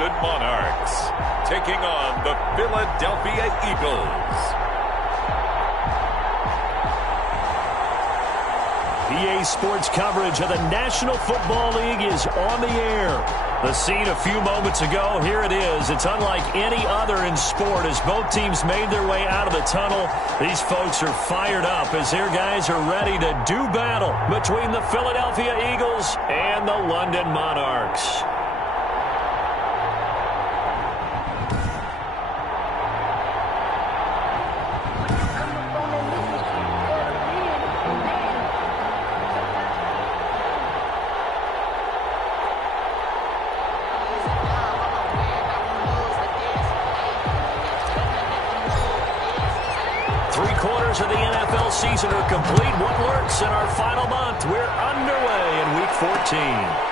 London Monarchs taking on the Philadelphia Eagles. EA Sports coverage of the National Football League is on the air. The scene a few moments ago, here it is. It's unlike any other in sport as both teams made their way out of the tunnel. These folks are fired up as their guys are ready to do battle between the Philadelphia Eagles and the London Monarchs. Of the NFL season are complete. What lurks in our final month? We're underway in Week 14.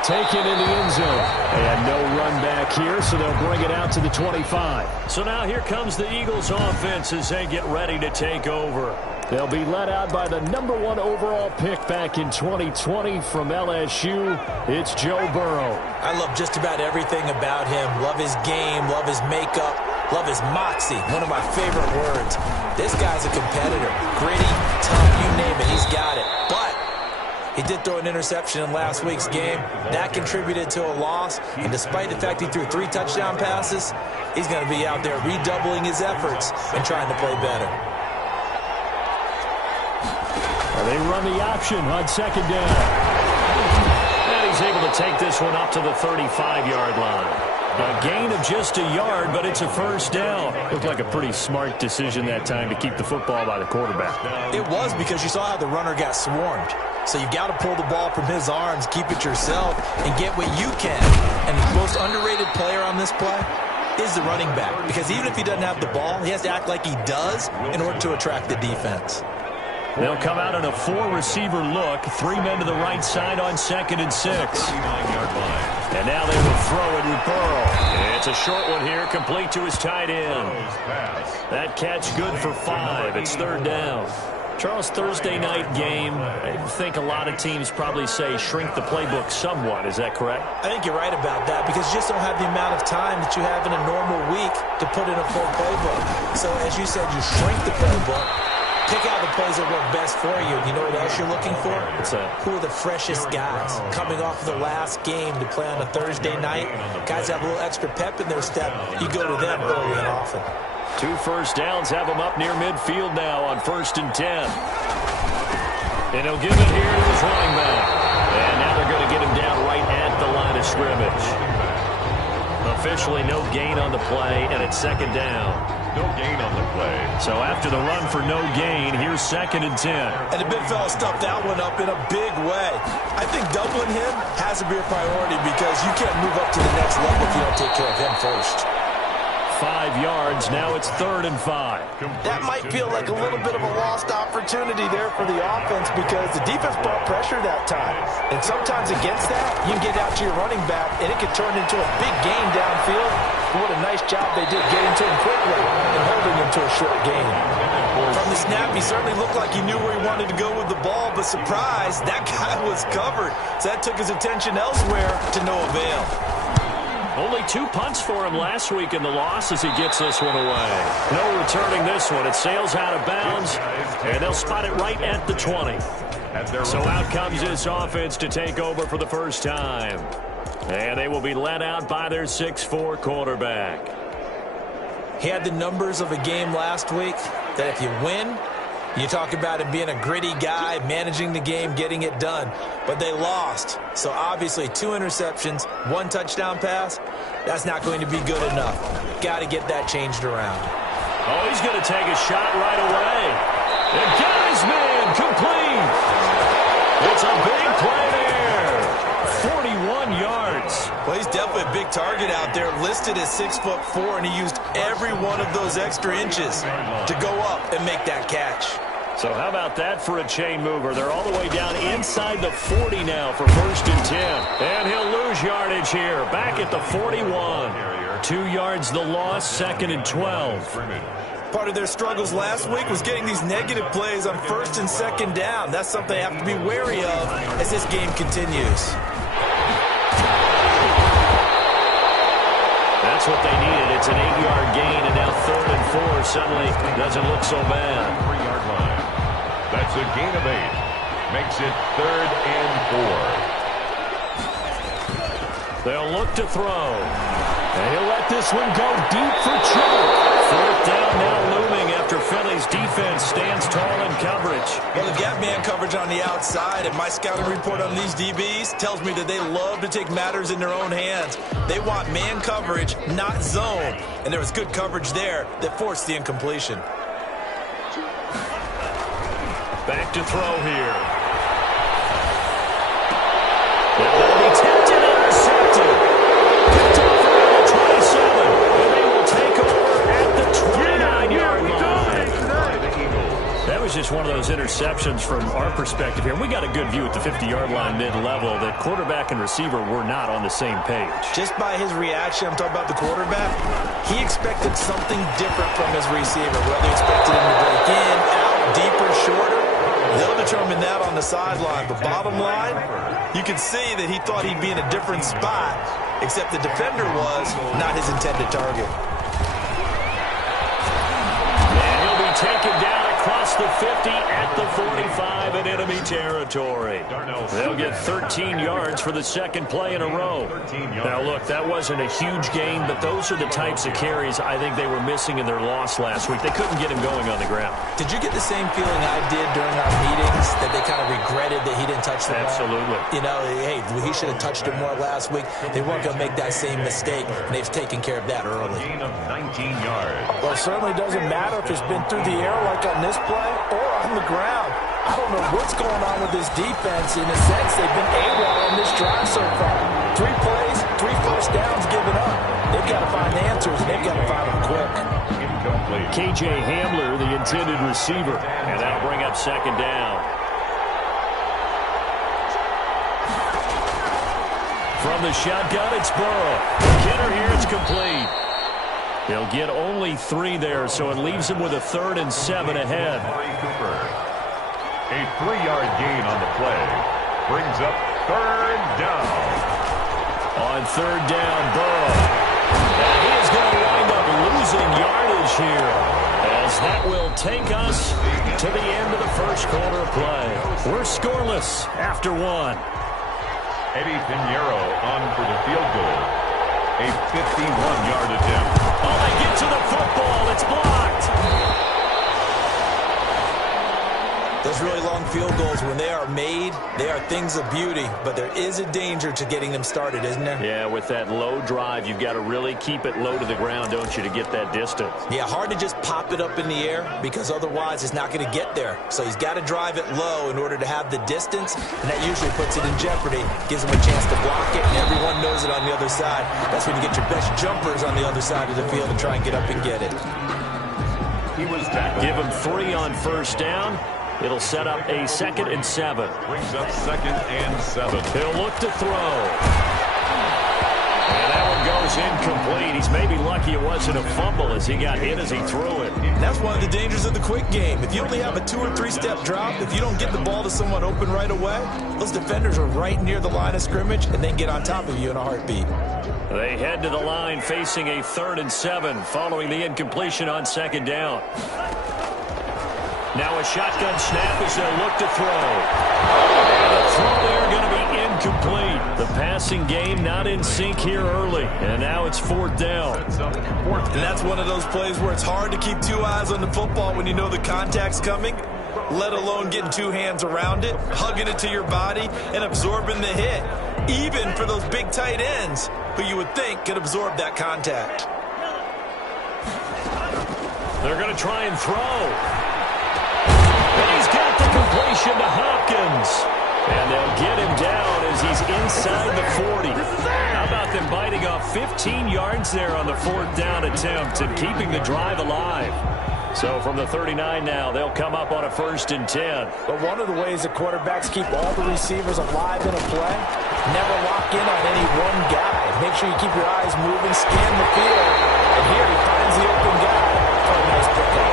Taken in the end zone. And no run back here, so they'll bring it out to the 25. So now here comes the Eagles offense as they get ready to take over. They'll be led out by the #1 overall pick back in 2020 from LSU. It's Joe Burrow. I love just about everything about him. Love his game, love his makeup, love his moxie. One of my favorite words. This guy's a competitor. Gritty, tough, you name it, he's got it. But he did throw an interception in last week's game. That contributed to a loss. And despite the fact he threw 3 touchdown passes, he's going to be out there redoubling his efforts and trying to play better. They run the option on second down. And he's able to take this one up to the 35-yard line. A gain of just a yard, but it's a first down. Looked like a pretty smart decision that time to keep the football by the quarterback. It was, because you saw how the runner got swarmed. So you got to pull the ball from his arms, keep it yourself, and get what you can. And the most underrated player on this play is the running back. Because even if he doesn't have the ball, he has to act like he does in order to attract the defense. They'll come out in a 4-receiver look. 3 men to the right side on 2nd and 6. And now they will throw it with Burrow. It's a short one here, complete to his tight end. That catch good for 5. It's 3rd down. Charles, Thursday night game, I think a lot of teams probably say shrink the playbook somewhat. Is that correct? I think you're right about that, because you just don't have the amount of time that you have in a normal week to put in a full playbook. So as you said, you shrink the playbook. Pick out the plays that work best for you. You know what else you're looking for? Who are the freshest guys coming off the last game to play on a Thursday night? Guys have a little extra pep in their step. You go to them early and often. 2 first downs have them up near midfield now on 1st and 10. And he'll give it here to his running back. And now they're going to get him down right at the line of scrimmage. Officially no gain on the play, and it's 2nd down. No gain on the play. So after the run for no gain, here's 2nd and 10. And the big fella stuffed that one up in a big way. I think doubling him has to be a priority, because you can't move up to the next level if you don't take care of him first. 5 yards. Now it's 3rd and 5. That might feel like a little bit of a lost opportunity there for the offense, because the defense brought pressure that time. And sometimes against that, you can get out to your running back, and it can turn into a big gain downfield. But what a nice job they did getting to him quickly and holding him to a short gain. From the snap, he certainly looked like he knew where he wanted to go with the ball, but surprise, that guy was covered. So that took his attention elsewhere to no avail. Only 2 punts for him last week in the loss as he gets this one away. No returning this one. It sails out of bounds, and they'll spot it right at the 20. So out comes this offense to take over for the first time. And they will be led out by their 6'4" quarterback. He had the numbers of a game last week that if you win, you talk about him being a gritty guy, managing the game, getting it done. But they lost. So obviously 2 interceptions, 1 touchdown pass, that's not going to be good enough. Got to get that changed around. Oh, he's going to take a shot right away. And got his man complete. It's a big play there. 41 yards. Well, he's definitely a big target out there, listed as 6'4", and he used every one of those extra inches to go up and make that catch. So how about that for a chain mover? They're all the way down inside the 40 now for 1st and 10. And he'll lose yardage here, back at the 41. 2 yards the loss, 2nd and 12. Part of their struggles last week was getting these negative plays on 1st and 2nd down. That's something they have to be wary of as this game continues. That's what they needed. It's an 8-yard gain, and now 3rd and 4 suddenly doesn't look so bad. 3-yard line. That's a gain of 8. Makes it 3rd and 4. They'll look to throw. And he'll let this one go deep for Chubb. 4th down now looming after Philly's defense stands tall in coverage. Well, they've got man coverage on the outside, and my scouting report on these DBs tells me that they love to take matters in their own hands. They want man coverage, not zone. And there was good coverage there that forced the incompletion. Back to throw here. They're going to be tipped and intercepted. Picked off around the 27. And they will take over at the 29-yard line. That was just one of those interceptions from our perspective here. We got a good view at the 50-yard line mid-level that quarterback and receiver were not on the same page. Just by his reaction, I'm talking about the quarterback, he expected something different from his receiver, whether he expected him to break in, out, deeper, shorter. They'll determine that on the sideline. But bottom line, you can see that he thought he'd be in a different spot, except the defender was not his intended target. And he'll be taken down across the 50 at the 45 in enemy territory. They'll get 13 yards for the second play in a row. Now, look, that wasn't a huge gain, but those are the types of carries I think they were missing in their loss last week. They couldn't get him going on the ground. Did you get the same feeling I did during our meetings, that they kind of regretted that he didn't touch the ball? Absolutely. You know, hey, he should have touched it more last week. They weren't going to make that same mistake, and they've taken care of that early. Gain of 19 yards. Well, it certainly doesn't matter if it's been through the air like on this play or on the ground. I don't know what's going on with this defense. In a sense, they've been AWOL on this drive so far. 3 plays, 3 first downs given up. They've got to find answers, and they've got to find them quick. Incomplete. K.J. Hamler, the intended receiver, and that'll bring up second down. From the shotgun, it's Burrow. Kidder here, it's complete. They'll get only 3 there, so it leaves them with a 3rd and 7 ahead. A 3-yard gain on the play brings up 3rd down. On 3rd down, Burrow. And he is going to wind up losing yardage here, as that will take us to the end of the first quarter of play. We're scoreless after 1. Eddie Pinheiro on for the field goal. A 51-yard attempt. Oh, they get to the football. It's blocked. Those really long field goals, when they are made, they are things of beauty, but there is a danger to getting them started, isn't there? Yeah, with that low drive, you've got to really keep it low to the ground, don't you, to get that distance. Yeah, hard to just pop it up in the air, because otherwise it's not going to get there. So he's got to drive it low in order to have the distance, and that usually puts it in jeopardy, gives him a chance to block it, and everyone knows it on the other side. That's when you get your best jumpers on the other side of the field and try and get up and get it. He was tackled. Give him 3 on first down. It'll set up a 2nd and 7. Brings up 2nd and 7. He'll look to throw. And that one goes incomplete. He's maybe lucky it wasn't a fumble as he got hit as he threw it. That's one of the dangers of the quick game. If you only have a 2- or 3-step drop, if you don't get the ball to someone open right away, those defenders are right near the line of scrimmage, and they get on top of you in a heartbeat. They head to the line facing a 3rd and 7 following the incompletion on 2nd down. Now a shotgun snap as they look to throw. And the throw there going to be incomplete. The passing game not in sync here early. And now it's 4th down. And that's one of those plays where it's hard to keep 2 eyes on the football when you know the contact's coming, let alone getting 2 hands around it, hugging it to your body, and absorbing the hit. Even for those big tight ends who you would think could absorb that contact. They're going to try and throw. And he's got the completion to Hopkins. And they'll get him down as he's inside the 40. How about them biting off 15 yards there on the 4th down attempt and keeping the drive alive? So from the 39 now, they'll come up on a 1st and 10. But one of the ways that quarterbacks keep all the receivers alive in a play, never lock in on any one guy. Make sure you keep your eyes moving, scan the field. And here he finds the open guy for a nice pickup.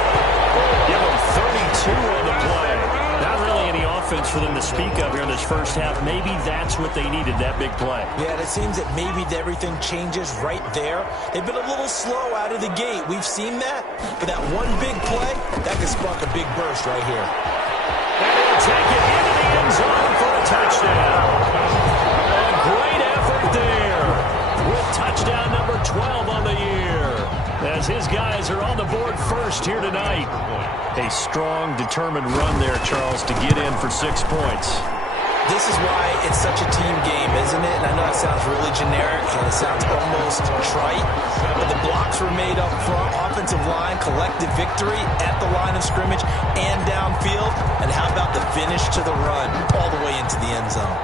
Give him 32 on the play. Not really any offense offense for them to speak of here in this first half. Maybe that's what they needed, that big play. Yeah, it seems that maybe everything changes right there. They've been a little slow out of the gate. We've seen that. But that one big play, that could spark a big burst right here. And he'll take it into the end zone for a touchdown. A great effort there with touchdown number 12 on the year, as his guys are on the board first here tonight. A strong, determined run there, Charles, to get in for 6 points. This is why it's such a team game, isn't it? And I know it sounds really generic and it sounds almost trite, but the blocks were made up front, offensive line, collective victory at the line of scrimmage and downfield. And how about the finish to the run all the way into the end zone?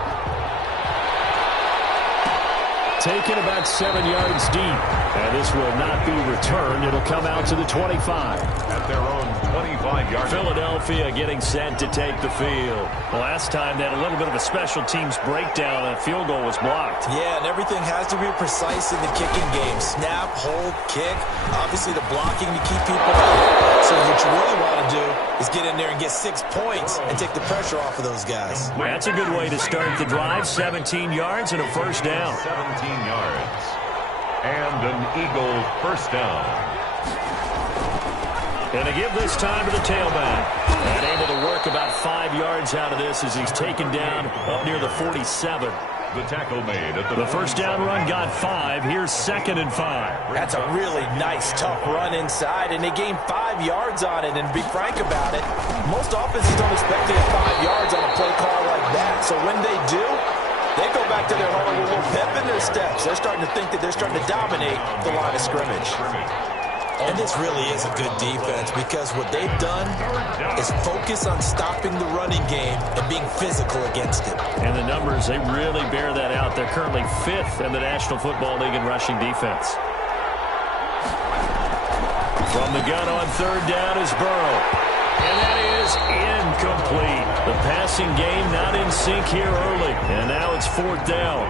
Taken about 7 yards deep. And this will not be returned. It'll come out to the 25. At their own 25-yard. Philadelphia getting set to take the field. Last time they had a little bit of a special teams breakdown. A field goal was blocked. Yeah, and everything has to be precise in the kicking game. Snap, hold, kick. Obviously the blocking to keep people out. So what you really want to do is get in there and get 6 points and take the pressure off of those guys. That's a good way to start the drive. 17 yards and a first down. 17 yards. And an Eagle first down. And to give this time to the tailback. And able to work about 5 yards out of this as he's taken down up near the 47. The tackle made at the first down run got 5. Here's 2nd and 5. That's a really nice, tough run inside, and they gained 5 yards on it. And to be frank about it, most offenses don't expect to get 5 yards on a play call like that. So when they do, they go back to their home with a little pep in their steps. They're starting to think that they're starting to dominate the line of scrimmage. And this really is a good defense because what they've done is focus on stopping the running game and being physical against it. And the numbers, they really bear that out. They're currently 5th in the National Football League in rushing defense. From the gun on 3rd down is Burrow. And that is incomplete. The passing game not in sync here early. And now it's 4th down.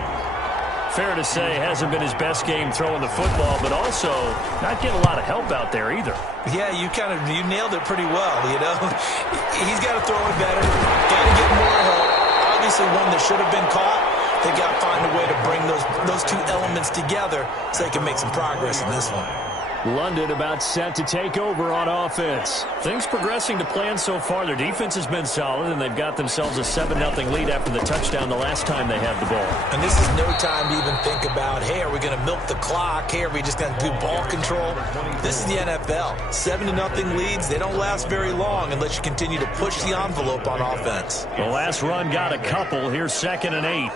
Fair to say, hasn't been his best game throwing the football, but also not getting a lot of help out there either. Yeah, you nailed it pretty well, you know. He's got to throw it better, got to get more help. Obviously, one that should have been caught. They got to find a way to bring those two elements together so they can make some progress in this one. London about set to take over on offense. Things progressing to plan so far. Their defense has been solid, and they've got themselves a 7-0 lead after the touchdown the last time they had the ball. And this is no time to even think about, hey, are we going to milk the clock? Hey, are we just going to do ball control? This is the NFL. 7-0 leads, they don't last very long unless you continue to push the envelope on offense. The last run got a couple. Here's 2nd and 8.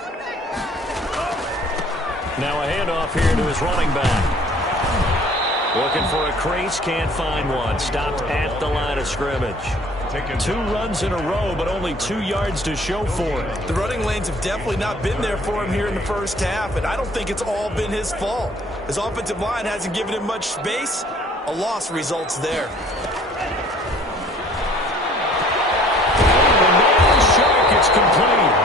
Now a handoff here to his running back. Looking for a crease, can't find one. Stopped at the line of scrimmage. 2 runs in a row, but only 2 yards to show for it. The running lanes have definitely not been there for him here in the first half, and I don't think it's all been his fault. His offensive line hasn't given him much space. A loss results there. Shark, it's complete.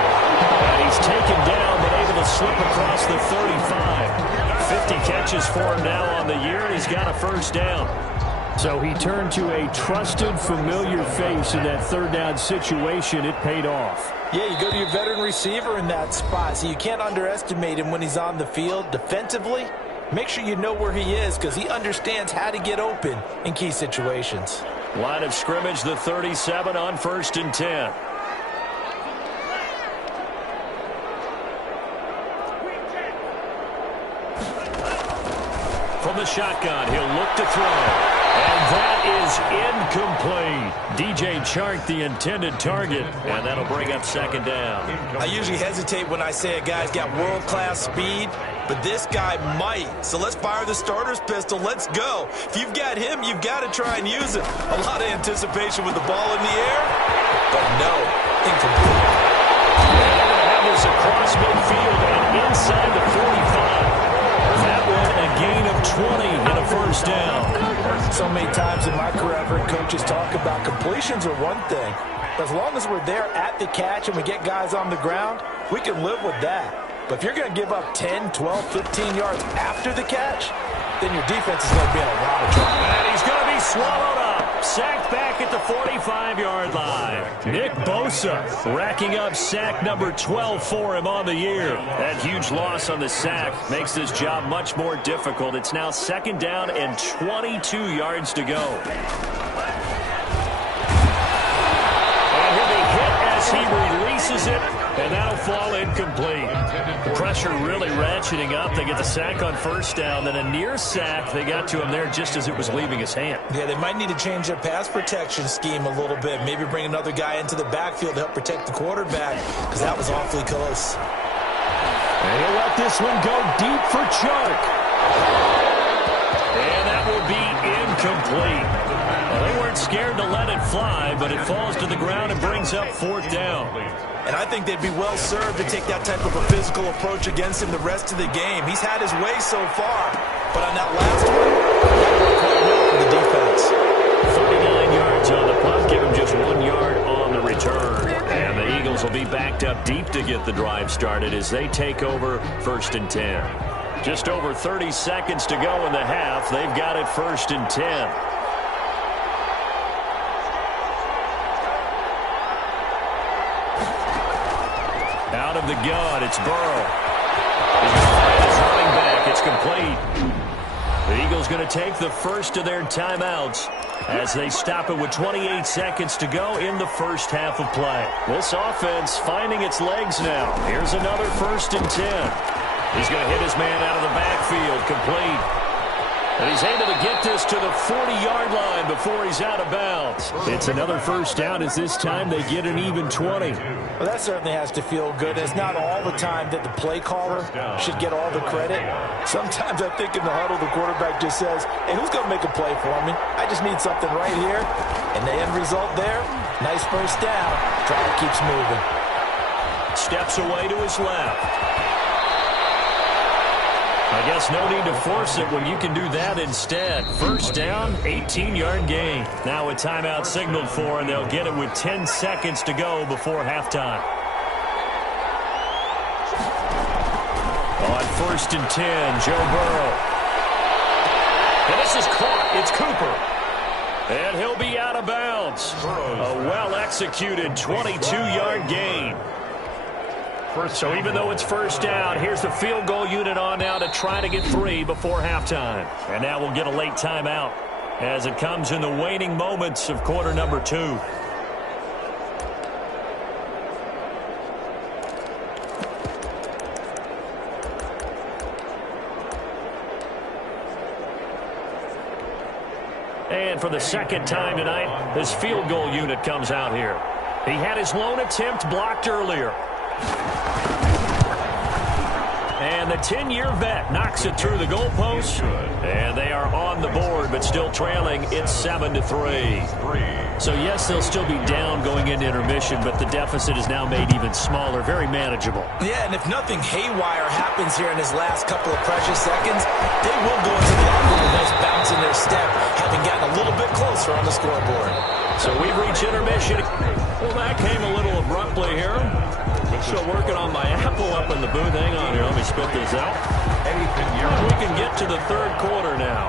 And he's taken down, but able to slip across the 35. 50 catches for him now on the year, and he's got a first down. So he turned to a trusted, familiar face in that 3rd down situation. It paid off. Yeah, you go to your veteran receiver in that spot, so you can't underestimate him when he's on the field. Defensively, make sure you know where he is because he understands how to get open in key situations. Line of scrimmage, the 37 on 1st and 10. From the shotgun, he'll look to throw. And that is incomplete. DJ Chark, the intended target, and that'll bring up 2nd down. I usually hesitate when I say a guy's got world-class speed, but this guy might. So let's fire the starter's pistol. Let's go. If you've got him, you've got to try and use it. A lot of anticipation with the ball in the air, but no, incomplete. And they'll have this across midfield and inside the 45. That one, a gain of 20 and a first down. So many times in my career, I've heard coaches talk about completions are one thing. As long as we're there at the catch and we get guys on the ground, we can live with that. But if you're going to give up 10, 12, 15 yards after the catch, then your defense is going to be in a lot of trouble. And he's going to be swallowed up. Sacked back at the 45-yard line. Nick Bosa racking up sack number 12 for him on the year. That huge loss on the sack makes this job much more difficult. It's now 2nd down and 22 yards to go. And he'll be hit as he releases it, and that'll fall incomplete. The pressure really ratcheting up. They get the sack on 1st down, then a near sack. They got to him there just as it was leaving his hand. Yeah, they might need to change their pass protection scheme a little bit. Maybe bring another guy into the backfield to help protect the quarterback, because that was awfully close. And he'll let this one go deep for Chark. And that will be incomplete. Well, they weren't scared to let it fly, but it falls to the ground and brings up 4th down. And I think they'd be well served to take that type of a physical approach against him the rest of the game. He's had his way so far, but on that last one, that worked quite well for the defense. 39 yards on the punt, give him just 1 yard on the return. And the Eagles will be backed up deep to get the drive started as they take over 1st and 10. Just over 30 seconds to go in the half. They've got it 1st and 10. Out of the gun, it's Burrow. He's going to find his running back. It's complete. The Eagles going to take the first of their timeouts as they stop it with 28 seconds to go in the 1st half of play. This offense finding its legs now. Here's another 1st and 10. He's going to hit his man out of the backfield, complete. And he's able to get this to the 40-yard line before he's out of bounds. It's another 1st down as this time they get an even 20. Well, that certainly has to feel good. It's not all the time that the play caller should get all the credit. Sometimes I think in the huddle, the quarterback just says, hey, who's going to make a play for me? I just need something right here. And the end result there, nice 1st down. Drive keeps moving. Steps away to his left. I guess no need to force it when you can do that instead. 1st down, 18-yard gain. Now a timeout signaled for, and they'll get it with 10 seconds to go before halftime. On 1st and 10, Joe Burrow. And this is caught. It's Cooper. And he'll be out of bounds. A well-executed 22-yard gain. So even though it's 1st down, here's the field goal unit on now to try to get 3 before halftime. And now we'll get a late timeout as it comes in the waning moments of quarter number 2. And for the 2nd time tonight, this field goal unit comes out here. He had his lone attempt blocked earlier. And the 10-year vet knocks it through the goalpost. And they are on the board, but still trailing. It's 7-3. So, yes, they'll still be down going into intermission, but the deficit is now made even smaller, very manageable. Yeah, and if nothing haywire happens here in his last couple of precious seconds, they will go into the locker room with a nice bounce in their step, having gotten a little bit closer on the scoreboard. So we've reached intermission. Well, that came a little abruptly here. Still working on my apple up in the booth. Hang on here. Let me spit this out. We can get to the 3rd quarter now.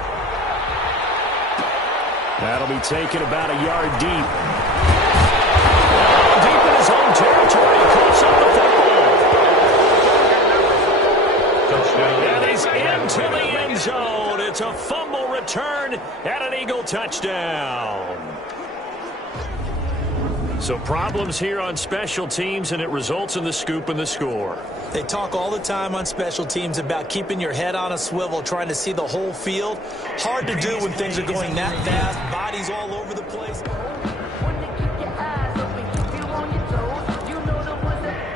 That'll be taken about a yard deep. Deep in his own territory. He coughs up the football. And he's into the end zone. It's a fumble return and an Eagle touchdown. So problems here on special teams, and it results in the scoop and the score. They talk all the time on special teams about keeping your head on a swivel, trying to see the whole field. Hard to do when things are going that fast, bodies all over the place.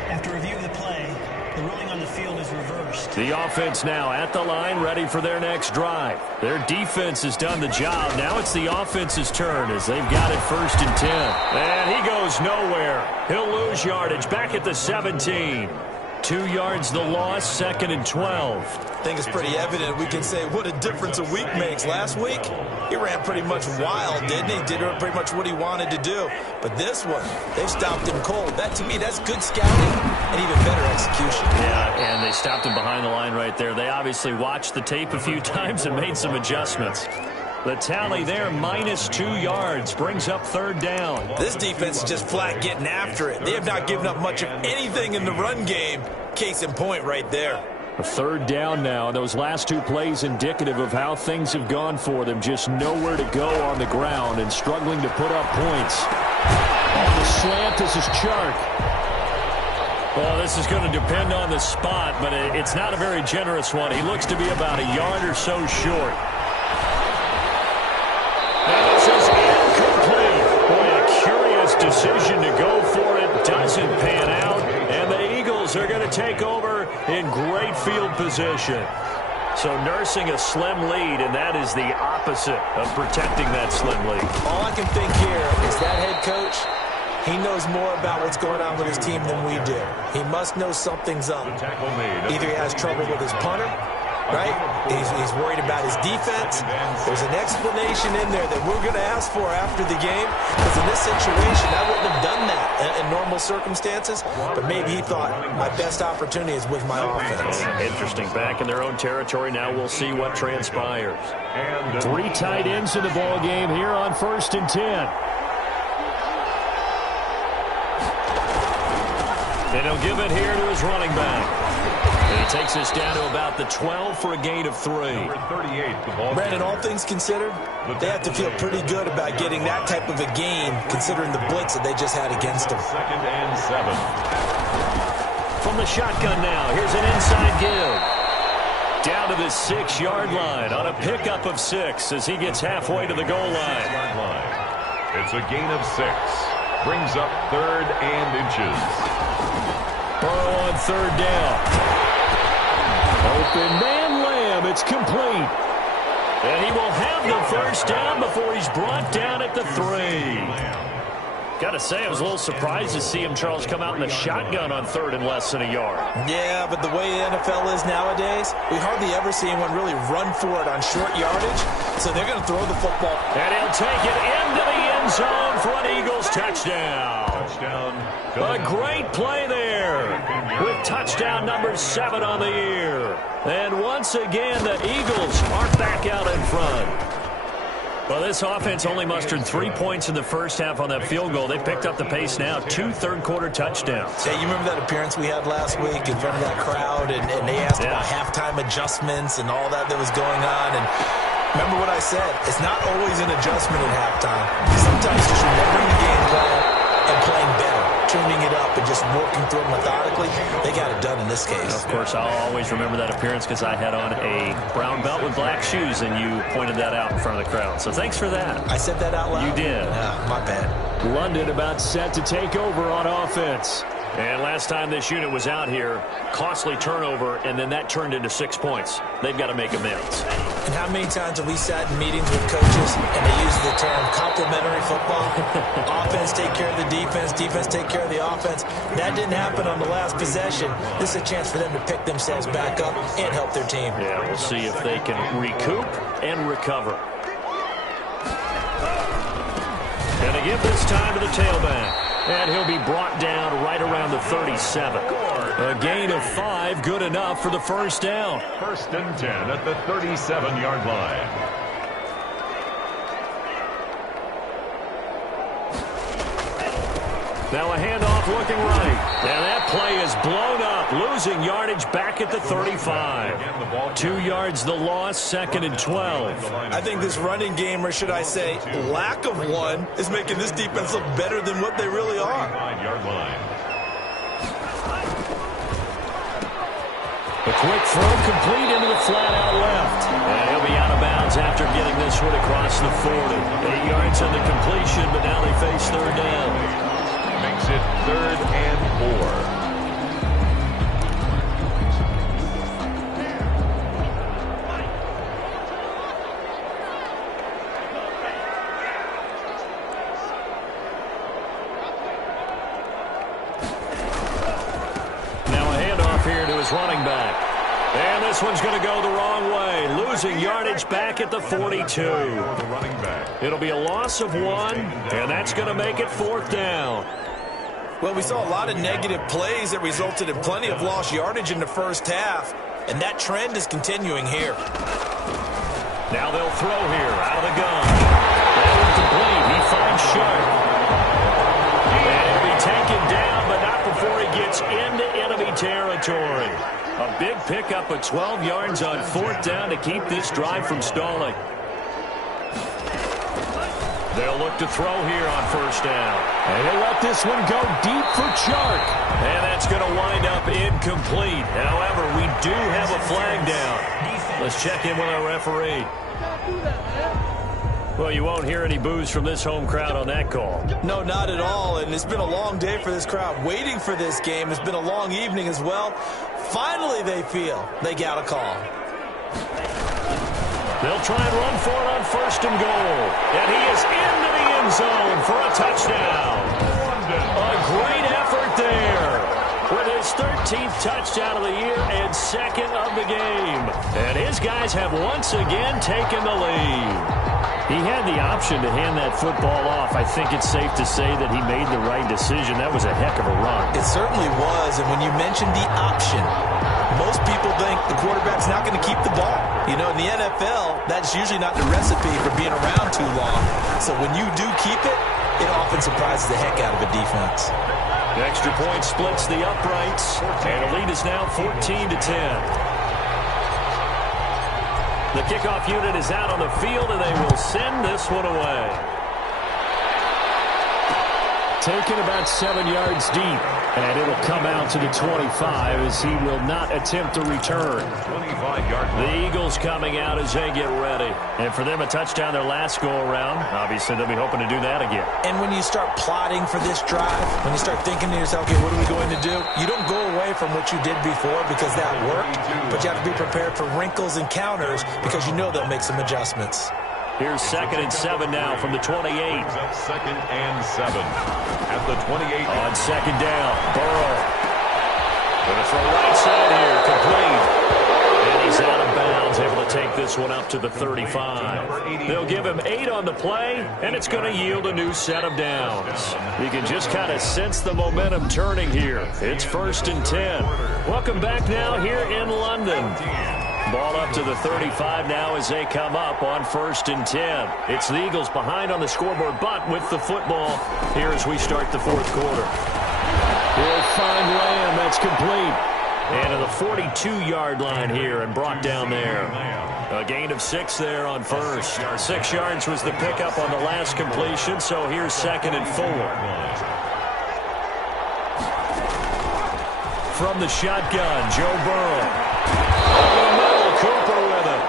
After review of the play, the ruling on the field is reversed. The offense now at the line, ready for their next drive. Their defense has done the job. Now it's the offense's turn as they've got it 1st and 10. And he goes nowhere. He'll lose yardage back at the 17. 2 yards the loss, 2nd and 12. I think it's pretty evident. We can say what a difference a week makes. Last week, he ran pretty much wild, didn't he? Did pretty much what he wanted to do. But this one, they've stopped him cold. That, to me, that's good scouting and even better execution. Yeah, and they stopped him behind the line right there. They obviously watched the tape a few times and made some adjustments. The tally there, -2 yards, brings up third down. This defense is just flat getting after it. They have not given up much of anything in the run game. Case in point right there. A third down now. Those last two plays indicative of how things have gone for them. Just nowhere to go on the ground and struggling to put up points. On the slant, this is Chark. Well, this is going to depend on the spot, but it's not a very generous one. He looks to be about a yard or so short. And this is incomplete. Boy, a curious decision to go for it. Doesn't pan out. And the Eagles are going to take over in great field position. So nursing a slim lead, and that is the opposite of protecting that slim lead. All I can think here is that head coach, he knows more about what's going on with his team than we do. He must know something's up. Either he has trouble with his punter, right? He's worried about his defense. There's an explanation in there that we're going to ask for after the game, because in this situation, I wouldn't have done that in normal circumstances, but maybe he thought my best opportunity is with my offense. Interesting. Back in their own territory. Now we'll see what transpires. 3 tight ends in the ball game here on 1st and 10. And he'll give it here to his running back. And he takes us down to about the 12 for a gain of 3. Brandon, all things considered, they have to feel pretty good about getting that type of a gain, considering the blitz that they just had against them. 2nd and 7. From the shotgun now, here's an inside give. Down to the 6-yard line on a pickup of 6 as he gets halfway to the goal line. It's a gain of 6. Brings up 3rd and inches. Burrow on 3rd down. Open man Lamb. It's complete. And he will have the 1st down before he's brought down at the 3. Got to say, I was a little surprised to see him, Charles, come out in the shotgun on 3rd and less than a yard. Yeah, but the way the NFL is nowadays, we hardly ever see anyone really run for it on short yardage, so they're going to throw the football. And he'll take it into the end zone for an Eagles touchdown. A great play there with touchdown number 7 on the year. And once again, the Eagles are back out in front. Well, this offense only mustered 3 points in the first half on that field goal. They picked up the pace now, 2 third-quarter touchdowns. Hey, you remember that appearance we had last week in front of that crowd, and they asked about halftime adjustments and all that was going on, and remember what I said, it's not always an adjustment at halftime. Sometimes just remembering the game plan and playing better, tuning it up and just working through it methodically. They got it done in this case. Of course, I'll always remember that appearance because I had on a brown belt with black shoes, and you pointed that out in front of the crowd. So thanks for that. I said that out loud? You did. My bad. London about set to take over on offense. And last time this unit was out here, costly turnover, and then that turned into 6 points. They've got to make amends. And how many times have we sat in meetings with coaches and they use the term complementary football? Offense take care of the defense, defense take care of the offense. That didn't happen on the last possession. This is a chance for them to pick themselves back up and help their team. Yeah, we'll see if they can recoup and recover. And to give this time to the tailback. And he'll be brought down right around the 37. A gain of 5, good enough for the 1st down. 1st and 10 at the 37-yard line. Now a handoff looking right. And that play is blown up, losing yardage back at the 35. 2 yards the loss, 2nd and 12. I think this running game, or should I say lack of one, is making this defense look better than what they really are. 5-yard line. A quick throw complete into the flat out left. And he'll be out of bounds after getting this one across the 40. 8 yards on the completion, but now they face 3rd down. Makes it 3rd and 4. Now a handoff here to his running back. And this one's going to go the wrong way. Losing yardage back at the 42. It'll be a loss of 1, and that's going to make it 4th down. Well, we saw a lot of negative plays that resulted in plenty of lost yardage in the first half, and that trend is continuing here. Now they'll throw here out of the gun. That incomplete. He finds Sharp. And he'll be taken down, but not before he gets into enemy territory. A big pickup of 12 yards on 4th down to keep this drive from stalling. They'll look to throw here on 1st down. And he'll let this one go deep for Chark. And that's going to wind up incomplete. However, we do have a flag down. Let's check in with our referee. Well, you won't hear any boos from this home crowd on that call. No, not at all. And it's been a long day for this crowd waiting for this game. It's been a long evening as well. Finally, they feel they got a call. They'll try and run for it on 1st and goal. And he is into the end zone for a touchdown. A great effort there with his 13th touchdown of the year and 2nd of the game. And his guys have once again taken the lead. He had the option to hand that football off. I think it's safe to say that he made the right decision. That was a heck of a run. It certainly was. And when you mentioned the option, most people think the quarterback's not going to keep the ball. You know, in the NFL, that's usually not the recipe for being around too long. So when you do keep it, it often surprises the heck out of a defense. The extra point splits the uprights, and the lead is now 14-10. The kickoff unit is out on the field, and they will send this one away. Taken about 7 yards deep, and it'll come out to the 25 as he will not attempt to return. 25-yard line. The Eagles coming out as they get ready. And for them, a touchdown their last go-around. Obviously, they'll be hoping to do that again. And when you start plotting for this drive, when you start thinking to yourself, okay, what are we going to do? You don't go away from what you did before because that worked, but you have to be prepared for wrinkles and counters because you know they'll make some adjustments. Here's 2nd and 7 now from the 28. 2nd and 7 at the 28. On 2nd down, Burrow. Going to throw right side here, complete. And he's out of bounds, able to take this one up to the 35. They'll give him 8 on the play, and it's going to yield a new set of downs. You can just kind of sense the momentum turning here. It's 1st and 10. Welcome back now here in London. Ball up to the 35 now as they come up on 1st and 10. It's the Eagles behind on the scoreboard, but with the football here as we start the 4th quarter. He'll find Lamb. That's complete. And to the 42-yard line here and brought down there. A gain of 6 there on 1st. 6 yards was the pickup on the last completion, so here's 2nd and 4. From the shotgun, Joe Burrow. Cooper with it.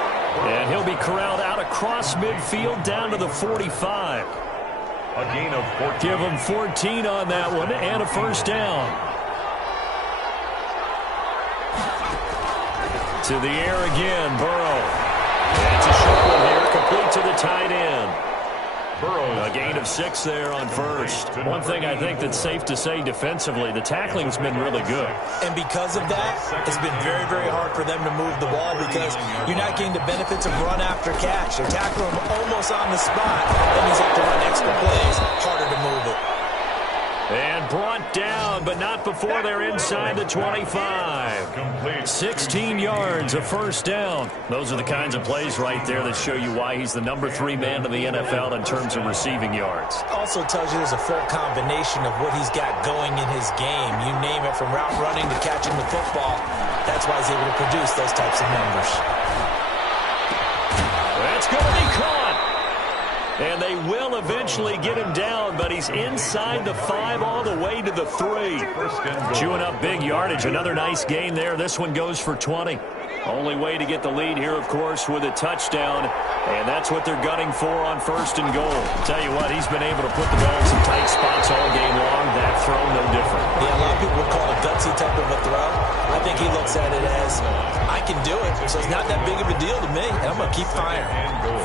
And he'll be corralled out across midfield down to the 45. A gain of 14. Give him 14 on that one and a 1st down. To the air again, Burrow. That's a short one here, complete to the tight end. Burrow. A gain of 6 there on 1st. One thing I think that's safe to say defensively, the tackling's been really good. And because of that, it's been very, very hard for them to move the ball because you're not getting the benefits of run after catch. They're tackling them almost on the spot. That means you have to run extra plays, harder to move it. And brought down, but not before they're inside the 25. 16 yards, a 1st down. Those are the kinds of plays right there that show you why he's the number 3 man in the NFL in terms of receiving yards. Also tells you there's a full combination of what he's got going in his game. You name it, from route running to catching the football. That's why he's able to produce those types of numbers. That's going to be caught. And they will eventually get him down, but he's inside the 5 all the way to the 3. Chewing up big yardage. Another nice gain there. This one goes for 20. Only way to get the lead here, of course, with a touchdown. And that's what they're gunning for on 1st and goal. Tell you what, he's been able to put the ball in some tight spots all game long. That throw, no different. Yeah, a lot of people would call it a gutsy type of a throw. I think he looks at it as, I can do it, so it's not that big of a deal to me, and I'm going to keep firing.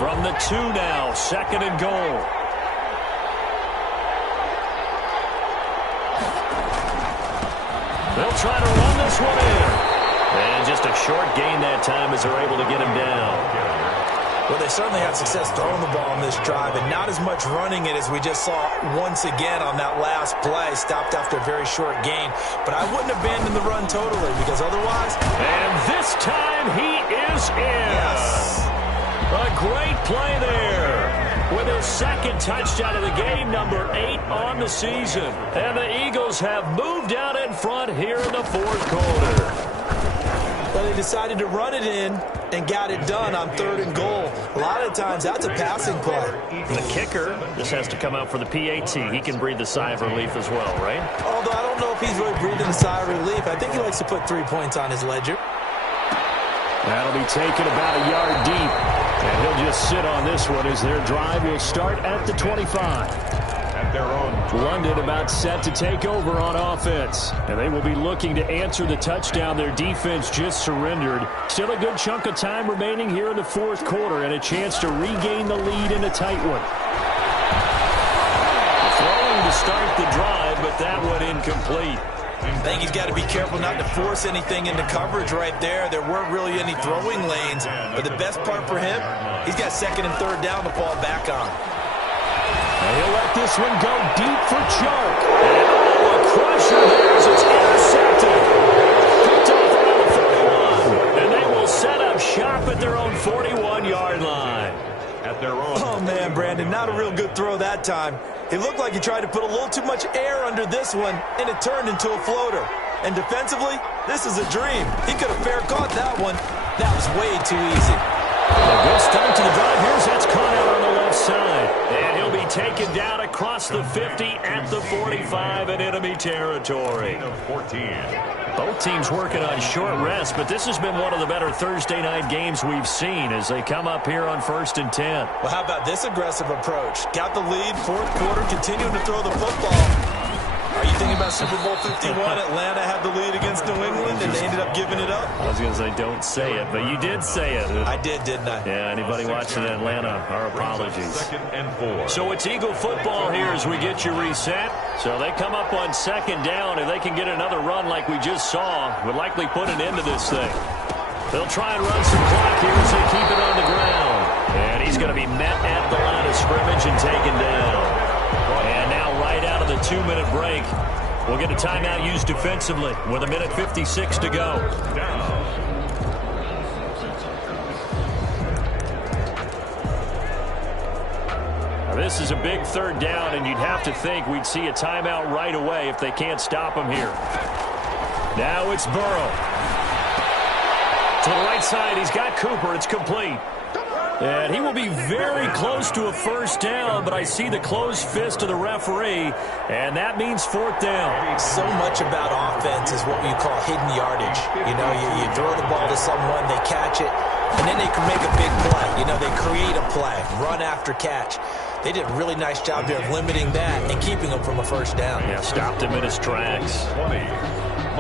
From the 2 now, 2nd and goal. They'll try to run this one in. And just a short gain that time as they're able to get him down. Well, they certainly had success throwing the ball on this drive, and not as much running it as we just saw once again on that last play. Stopped after a very short gain. But I wouldn't abandon the run totally, because otherwise... And this time he is in. Yes. A great play there with his second touchdown of the game, number 8 on the season. And the Eagles have moved out in front here in the fourth quarter. Well, they decided to run it in and got it done on 3rd and goal. A lot of times, that's a passing play. The kicker just has to come out for the PAT. He can breathe a sigh of relief as well, right? Although I don't know if he's really breathing a sigh of relief. I think he likes to put 3 points on his ledger. That'll be taken about a yard deep. And he'll just sit on this one as their drive will start at the 25. At their own. London about set to take over on offense. And they will be looking to answer the touchdown their defense just surrendered. Still a good chunk of time remaining here in the fourth quarter and a chance to regain the lead in a tight one. Throwing to start the drive, but that one incomplete. I think he's got to be careful not to force anything into coverage right there. There weren't really any throwing lanes. But the best part for him, he's got 2nd and 3rd down to fall back on. And he'll let this one go deep for Chuck. And a crusher there as it's intercepted. Picked off around the 41. And they will set up shop at their own 41-yard line. At their own. Oh, man, Brandon, not a real good throw that time. It looked like he tried to put a little too much air under this one, and it turned into a floater. And defensively, this is a dream. He could have fair caught that one. That was way too easy. A good start to the drive. Here's that's caught out on the left side. And he'll be taken down across the 50 at the 45 in enemy territory. 14. Both teams working on short rest, but this has been one of the better Thursday night games we've seen as they come up here on 1st and 10. Well, how about this aggressive approach? Got the lead, fourth quarter, continuing to throw the football. Are you thinking about Super Bowl 51? Atlanta had the lead against New England, and they ended up giving it up? I was going to say don't say it, but you did say it. I did, didn't I? Yeah, anybody watching Atlanta, our apologies. 2nd and 4. So it's Eagle football here as we get you reset. So they come up on 2nd down. If they can get another run like we just saw, would likely put an end to this thing. They'll try and run some clock here as they keep it on the ground. And he's going to be met at the line of scrimmage and taken down. And now right out of the 2-minute break, we'll get a timeout used defensively with 1:56 to go. Now this is a big 3rd down, and you'd have to think we'd see a timeout right away if they can't stop him here. Now it's Burrow. To the right side, he's got Cooper. It's complete. And he will be very close to a 1st down, but I see the closed fist of the referee, and that means 4th down. So much about offense is what you call hidden yardage. You know, you throw the ball to someone, they catch it, and then they can make a big play. You know, they create a play, run after catch. They did a really nice job there of limiting that and keeping him from a 1st down. Yeah, stopped him in his tracks. 20.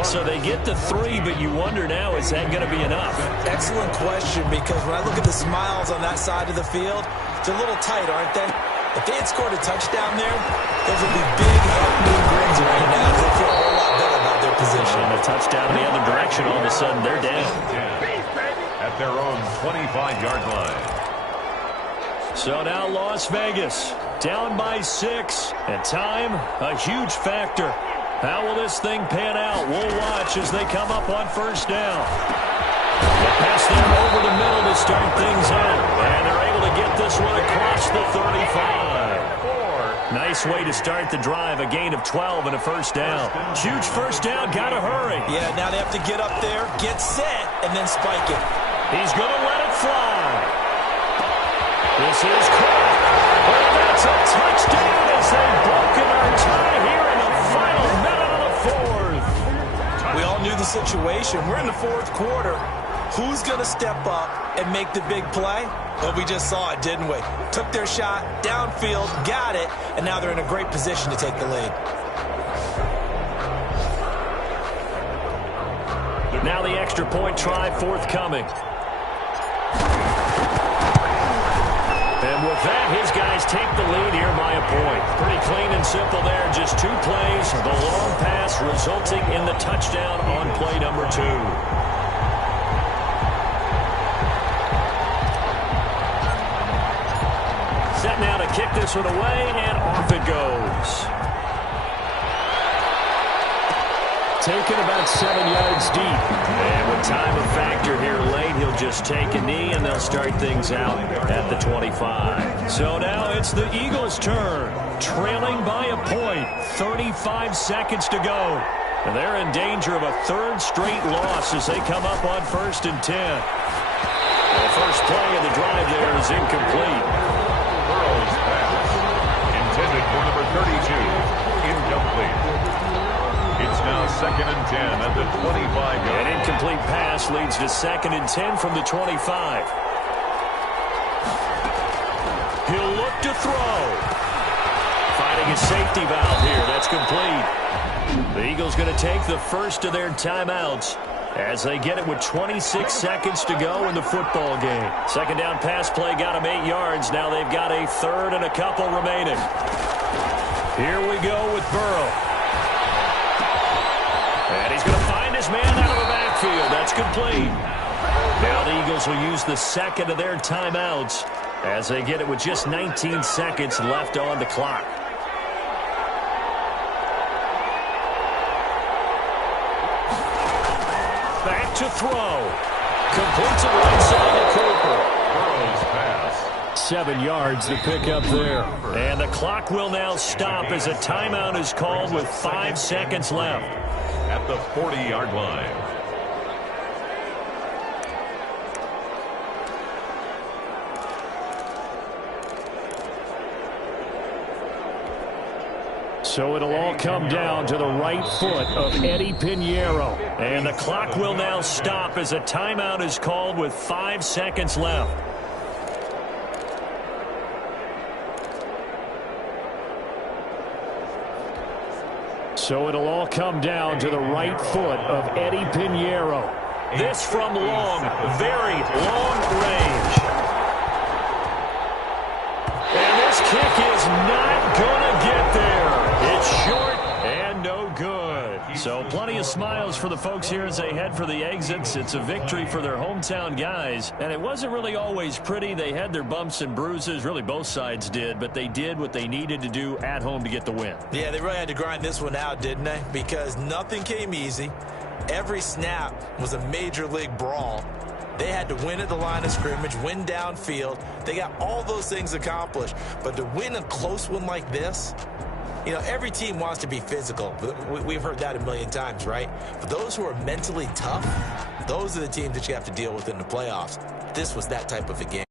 So they get the 3, but you wonder now, is that going to be enough? Excellent question, because when I look at the smiles on that side of the field, they're a little tight, aren't they? If they had scored a touchdown there, those would be big, half-moon grins right now. They feel a whole lot better about their position. And a touchdown in the other direction, all of a sudden they're down. At their own 25-yard line. So now Las Vegas, down by 6, and time, a huge factor. How will this thing pan out? We'll watch as they come up on 1st down. They pass them over the middle to start things out. And they're able to get this one across the 35. Nice way to start the drive. A gain of 12 and a 1st down. Huge 1st down. Got to hurry. Yeah, now they have to get up there, get set, and then spike it. He's going to let it fly. This is caught. Well, that's a touchdown as they've broken our tie here in the final minute of the 4th. We all knew the situation. We're in the 4th quarter. Who's going to step up and make the big play? Well, we just saw it, didn't we? Took their shot, downfield, got it, and now they're in a great position to take the lead. Now the extra point try forthcoming. And with that, his guys take the lead here by a point. Pretty clean and simple there. Just 2 plays. The long pass resulting in the touchdown on play number 2. Set now to kick this one away, and off it goes. Taken about 7 yards deep. And with time a factor here late, he'll He'll just take a knee, and they'll start things out at the 25. So now it's the Eagles' turn, trailing by a point, 35 seconds to go. And they're in danger of a third straight loss as they come up on 1st and 10. The first play of the drive there is incomplete. Burrow's pass, intended for number 32, incomplete. It's now 2nd and 10 at the 25-yard. An incomplete pass leads to 2nd and 10 from the 25. He'll look to throw. Finding a safety valve here. That's complete. The Eagles going to take the first of their timeouts as they get it with 26 seconds to go in the football game. Second down pass play got them 8 yards. Now they've got a third and a couple remaining. Here we go with Burrow. And he's going to find his man out of the backfield. That's complete. Now the Eagles will use the second of their timeouts as they get it with just 19 seconds left on the clock. Back to throw. Completes it right side to Cooper. Burrow's pass. 7 yards to pick up there. And the clock will now stop as a timeout is called with 5 seconds left. At the 40-yard line. So it'll all come down to the right foot of Eddie Pinheiro. And the clock will now stop as a timeout is called with 5 seconds left. So it'll all come down to the right foot of Eddie Pinheiro. This from long, very long range. And this kick is not going to get there. It's short and no good. So plenty of smiles for the folks here as they head for the exits. It's a victory for their hometown guys. And it wasn't really always pretty. They had their bumps and bruises. Really, both sides did. But they did what they needed to do at home to get the win. Yeah, they really had to grind this one out, didn't they? Because nothing came easy. Every snap was a major league brawl. They had to win at the line of scrimmage, win downfield. They got all those things accomplished. But to win a close one like this, you know, every team wants to be physical. We've heard that a million times, right? But those who are mentally tough, those are the teams that you have to deal with in the playoffs. This was that type of a game.